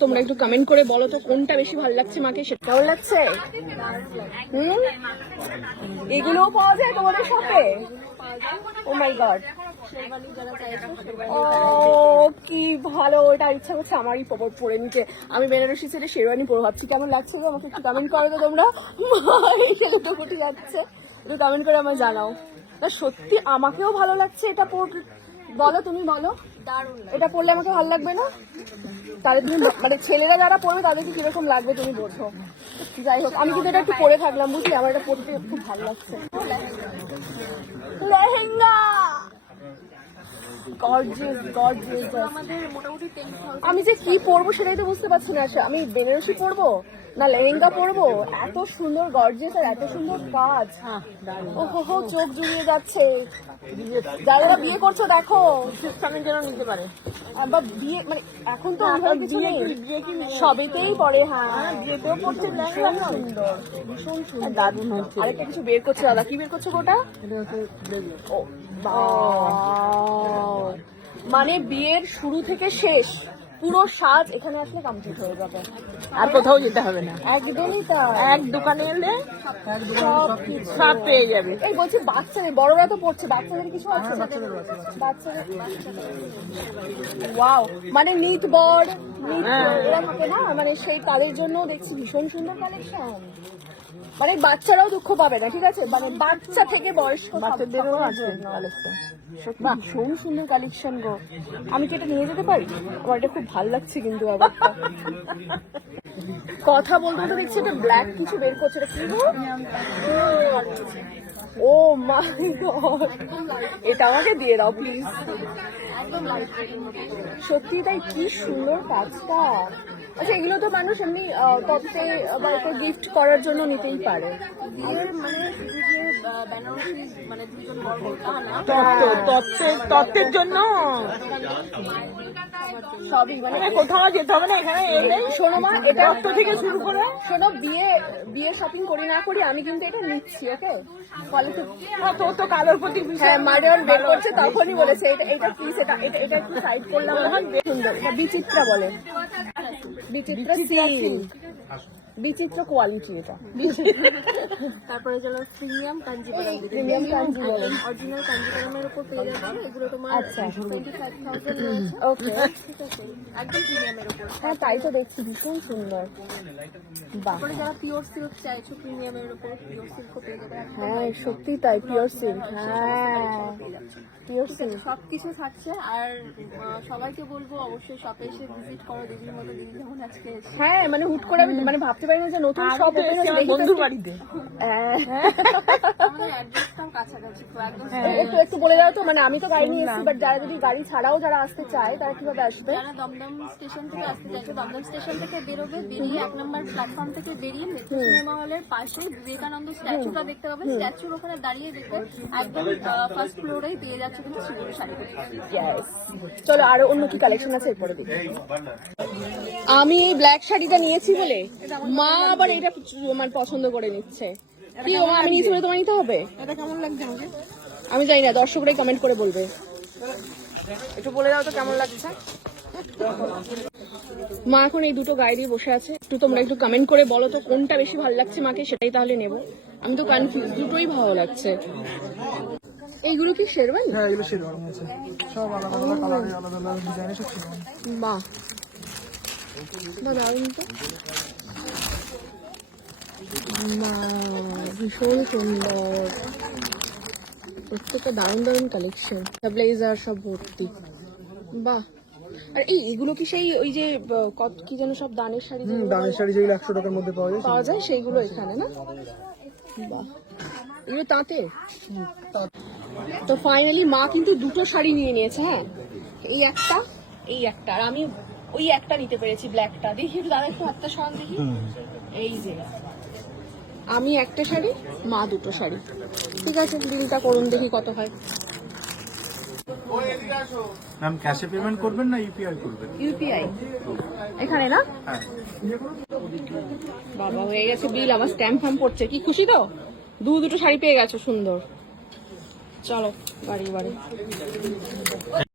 তোমরা একটু কমেন্ট করে বলো তো কোনটা বেশি ভালো লাগছে মাকে। সেটা কেমন লাগছে? এগুলোও পাওয়া যায় তোমাদের শপে? ও মাই গড, ও কি ভালো। ওটা ইচ্ছা করছে আমারই পরে নিতে। আমি বেনারসি ছেড়ে শেরওয়ানি পরে ভাবছি কেমন লাগছে। তো আমাকে একটু কমেন্ট করো তো তোমরা। ফুটে যাচ্ছে, একটু কমেন্ট করে আমায় জানাও। না সত্যি আমাকেও ভালো লাগছে এটা পরে। বলো তুমি বলো, এটা পরলে আমাকে ভালো লাগবে না? তাহলে তুমি মানে ছেলেরা যারা পরবে তাদেরকে কিরকম লাগবে তুমি বোঝো। যাই হোক, আমি কিন্তু এটা একটু পরে থাকলাম বুঝলি, আমার এটা পরতে খুব ভালো লাগছে। লেহেঙ্গা আমি যে কি পরবো সেটাই তো বুঝতে পারছি না। আমি বেনারসি পরবো না লেহেঙ্গা পরবো? এত সুন্দর গর্জিয়াস আর এত সুন্দর কাজ। ওহো, চোখ জুড়িয়ে যাচ্ছে। যারা বিয়ে করছো দেখো স্বামীর জন্য নিতে পারে। বা বিয়ে মানে এখন তো কিছু নেই, সবেতেই পরে। হ্যাঁ, বিয়েতেও পড়ছে লেহেঙ্গা, সুন্দর, ভীষণ সুন্দর, দারুণ হচ্ছে। আরেকটা কিছু বের করছে দাদা, কি বের করছে ওটা? ও মানে বিয়ের শুরু থেকে শেষ পুরো সাজ এখানে আসলে কমপ্লিট হয়ে যাবে, আর কোথাও যেতে হবে না। একদমই তাই, এক দোকানে এলে সব পেয়ে যাবে। এই বলছি বাচ্চাদের, বড়রা তো পড়ছে, বাচ্চাদের কিছু আছে? বাচ্চাদের ওয়াও, মানে নিত বর এরা থাকে না, মানে সেই তাদের জন্য দেখছি ভীষণ সুন্দর কালেকশন। মানে বাচ্চারাও দুঃখ পাবে না, ঠিক আছে? মানে বাচ্চা থেকে বয়স্ক বাচ্চাদেরও আছে কালেকশন। ভীষণ সুন্দর কালেকশন গো। আমি কি এটা নিয়ে যেতে পারি? আমার এটা খুব ভালো লাগছে কিন্তু। আবার কথা বলতে তো দেখছি এটা ব্ল্যাক কিছু বের করছে, এটা কি গো? ও মাই গড, এটা আমাকে দিয়ে দাও প্লিজ। সত্যি তাই, কি সুন্দর কাজটা। আচ্ছা, এগুলো তো মানুষ এমনি তত্ত্বে বা গিফট করার জন্য নিতেই পারে। তত্ত্বের জন্য সবই, মানে কোথাও যেতে হবে না, এখানে এলে। শোনো মা, এটা তত্ত্ব থেকে শুরু করে শোনো, বিয়ে শপিং করি না করি আমি কিন্তু এটা নিচ্ছি। ওকে, তোর তো কালোর প্রতি মা যখন বের করছে তখনই বলেছে এটা প্লিজ, এটা একটু সাইড করলাম। সুন্দর, এটা বিচিত্রা বলে, বিচিত্রা সিল্ক, বিচিত্র কোয়ালিটি এটা। তারপরে যেন premium Kanchipuram, premium Kanchipuram, original কাঞ্জিপুরমের উপর পেয়ে যাচ্ছে। এগুলো তোমার আচ্ছা 25,000 রয়েছে। ওকে, ঠিক আছে, একদম প্রিমিয়ামের উপর। হ্যাঁ তাই তো দেখছি, ভীষণ সুন্দর। বাহ, তারপরে যারা পিওর সিল্ক চাইছো প্রিমিয়ামের উপর, পিওর সিল্কও পেয়ে যাবে। হ্যাঁ সত্যি তাই, পিওর সিল্ক। হ্যাঁ পিওর সিল্ক সবকিছু থাকছে। আর সবাইকে বলবো অবশ্যই শপে এসে ভিজিট করো। দিদির মতো, দিদি যেমন আজকে এসে। হ্যাঁ, মানে হুট করে আমি মানে ভাবতে পারি না যে নতুন শপ ওপেন হয়েছে বন্ধুর বাড়িতে। আমাদের অ্যাড্রেসটাও কাছাকাছি, তো একদম। একটু বলে দাও তো, মানে আমি তো গাড়ি নিয়ে এসেছি, বাট যারা যদি গাড়ি ছাড়াও যারা আসতে চায় তারা কিভাবে আসবে? যারা দমদম স্টেশন থেকে আসতে চাইছে, দমদম স্টেশন থেকে বেরোবে, বেরিয়ে 1 নম্বর প্ল্যাটফর্ম থেকে বেরিয়ে মেট্রো সিনেমা হলের পাশে বিবেকানন্দ স্ট্যাচুটা দেখতে পাবে। স্ট্যাচুর ওখানে দাঁড়িয়ে দেখবে একদম ফার্স্ট ফ্লোরেই পেয়ে যাচ্ছে কিন্তু শ্রীগুলো শাড়ি। চলো আরো অন্য কি কালেকশন আছে এরপরে দেখি। আমি এই ব্ল্যাক শাড়িটা নিয়েছি বলে মা আবার এটা মানে পছন্দ করে নিচ্ছে। কি ও, আমি নিয়েছি বলে তোমার নিতে হবে? এটা কেমন লাগছে আমাকে? আমি জানি না, দর্শকরাই কমেন্ট করে বলবে। একটু বলে দাও তো কেমন লাগছে। মা এখন এই দুটো গায়ে দিয়ে বসে আছে। একটু তোমরা একটু কমেন্ট করে বলো তো কোনটা বেশি ভালো লাগছে মাকে, সেটাই তাহলে নেব। আমি তো কনফিউজ, দুটোই ভালো লাগছে। এইগুলো কি শেরওয়ানি? হ্যাঁ, এগুলো শেরওয়ানি আছে, সব আলাদা আলাদা কালারে, আলাদা আলাদা ডিজাইনে সব শেরওয়ানি। বাহ, দারুণ তো। ভীষণ সুন্দর, প্রত্যেকটা দারুণ দারুণ কালেকশন। ব্লেজার সব ভর্তি। বাহ, আর এগুলো কি সেই ওই যে কি যেন সব দানের শাড়ি, দামের শাড়ি যেগুলো 100 টাকার মধ্যে পাওয়া যায় সেইগুলো এখানে না? বাহ, এগুলো তাঁতে। তো ফাইনালি মা কিন্তু দুটো শাড়ি নিয়ে নিয়েছে। হ্যাঁ, এই একটা আর আমি ওই একটা নিতে পেরেছি, ব্ল্যাকটা। দেখি একটু দাদা, একটু হাতটা সরান দেখি। এই যে আমি একটা শাড়ি, মা দুটো শাড়ি। ঠিক আছে, বিলটা করুন দেখি কত হয়। ম্যাম, ক্যাশে পেমেন্ট করবেন না ইউপিআই করবেন? ইউপিআই এখানে না? বাবা, হয়ে গেছে বিল, আমার স্ট্যাম্প ফার্ম পড়ছে। কি খুশি তো, দুটো শাড়ি পেয়ে গেছো সুন্দর। চলো বাড়ি।